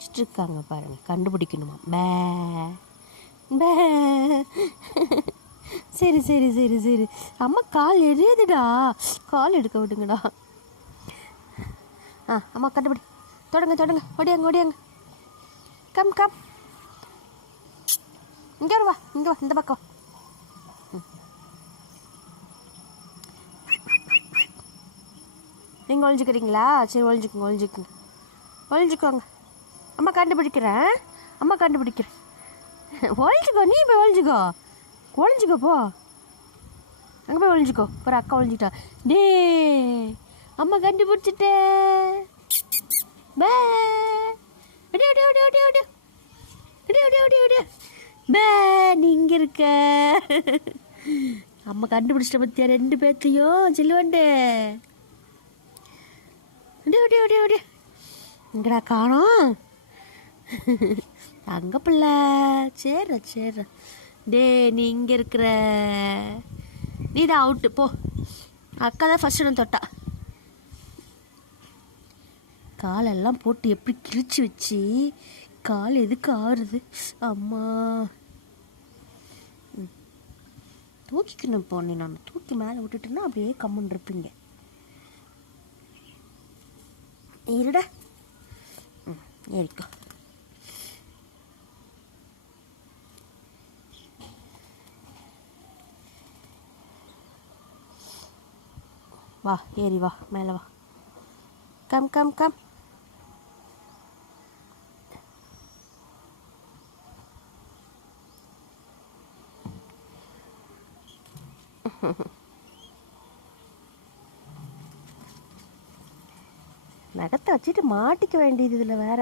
ஒழிஞ்சிட்டு இருக்காங்க பாருங்க, கண்டுபிடிக்கணுமா. பே பே. சரி சரி சரி சரி, அம்மா கால் எரியுதுடா, கால் எடுக்க விடுங்கடா. அம்மா கண்டுபிடி, தொடங்க தொடங்க, ஓடியாங்க ஓடியாங்க. கம் கம், இங்கே வா இங்கே வா, இந்த பக்கம். நீங்கள் ஒழிஞ்சிக்கிறீங்களா? சரி ஒழிஞ்சிக்குங்க ஒழிஞ்சிக்குங்க ஒழிஞ்சிக்கோங்க. அம்மா கண்டுபிடிக்கிறேன், அம்மா கண்டுபிடிக்கிறேன். ஒழிஞ்சிக்கோ, நீ போய் ஒழிஞ்சிக்கோ, ஒழிஞ்சிக்கோ போ, அங்கே போய் ஒழிஞ்சிக்கோ. அப்புறம் அக்கா ஒழிஞ்சிட்டா. டே, அம்மா கண்டுபிடிச்சிட்டேன். பே அடி அடி அடி அடி அடி அடி அடி அடி அடி. பே, நீ இங்கே இருக்க. அம்மா கண்டுபிடிச்சிட்ட பற்றியா ரெண்டு பேர்த்தையும்? சில்லுவண்டு அடி அடி அடி அடி. எங்கடா காணோம் அங்கே பிள்ளை. சரி சரி. டே, நீ இங்கே இருக்கிற, நீ தான் அவுட்டு போ. அக்கா தான் ஃபஸ்ட்டு நான் தொட்டா. காலெல்லாம் போட்டு எப்படி கிழிச்சு வச்சு, கால் எதுக்கு ஆறுது அம்மா. தூக்கிக்கணும் போனே, நான் தூக்கி மேலே விட்டுட்டேன்னா அப்படியே கம்முன்னு இருப்பீங்க. இருடா, ஏறிக்கோ. வா, ஏறி வா, மேலே வா. Come come come. நகத்தை வச்சுட்டு மாட்டிக்க வேண்டியது இதில் வேற.